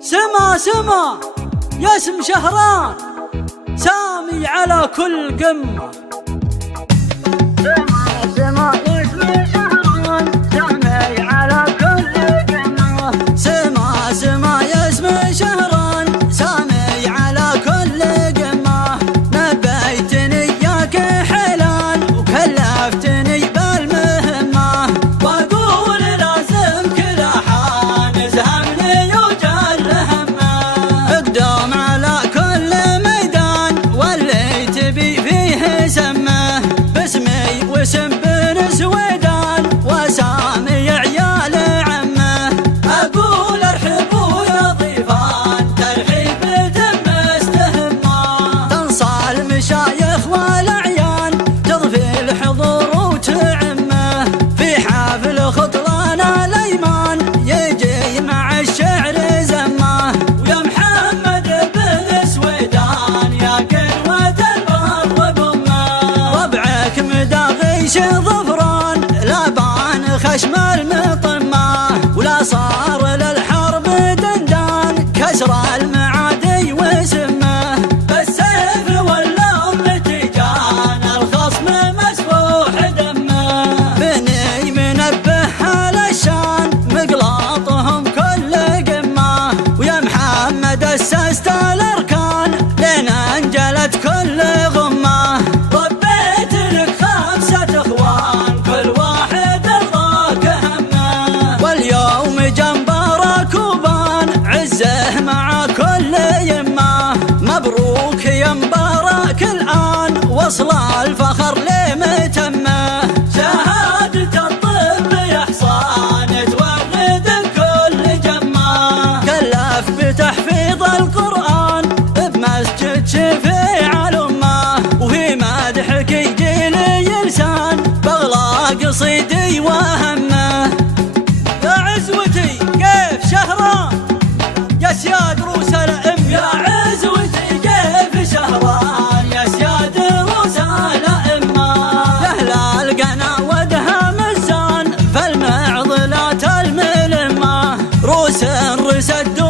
سما سما يا اسم شهران سامي على كل قمة. سما سما يا اسم شهران سامي على كل قمة. سما سما يا اسم شهران سامي على كل قمة. نبيتني ياك حلال وكلفتني بالمهمة، واقول لازم كل حان زهمني وجل همه. اقدم على كل ميدان واللي تبي فيه سمه، باسمي واسم بن سويدان وسامي عيال عمه. اقول ارحبوا يا ضيفان ترحيب تم استهمه، تنصى المشايخ والاعيان تضفي الحضور وتعمه. في حفل خطران الايمان يجي مع الشعر زمه، ويا محمد بن سويدان يا قنوة البر بامه. ربعك مداغيش ظفران لابان خشم المطمه، ولا صار للحرب دندان كسر المعادي وسمه. بالسيف واللوم تجان الخصم مسفوح دمه، بني منبه على الشان مقلاطهم كل قمه. ويا محمد اسست الاركان لين انجلت كل غمه. ربيت لك 5 اخوان كل واحد رضاك همه، واليوم جنبارك وبان عزه مع كل يمه. مبروك يا مبارك الان وصل الفخر لمتمه. شهادة الطب يا حصان تورد كل جمه، كلف بتحفيظ القرآن بمسجد شفيع الأمة. وفي مدحك يجي لي لسان بغلى قصيدي وهمه. يا عزوتي كيف شهران يا سياد روس الأئمة. يا عزوتي كيف شهران يا سياد روس الأئمة. أهل القنا ودها مزان فالمعضلات الملمة، روس رسد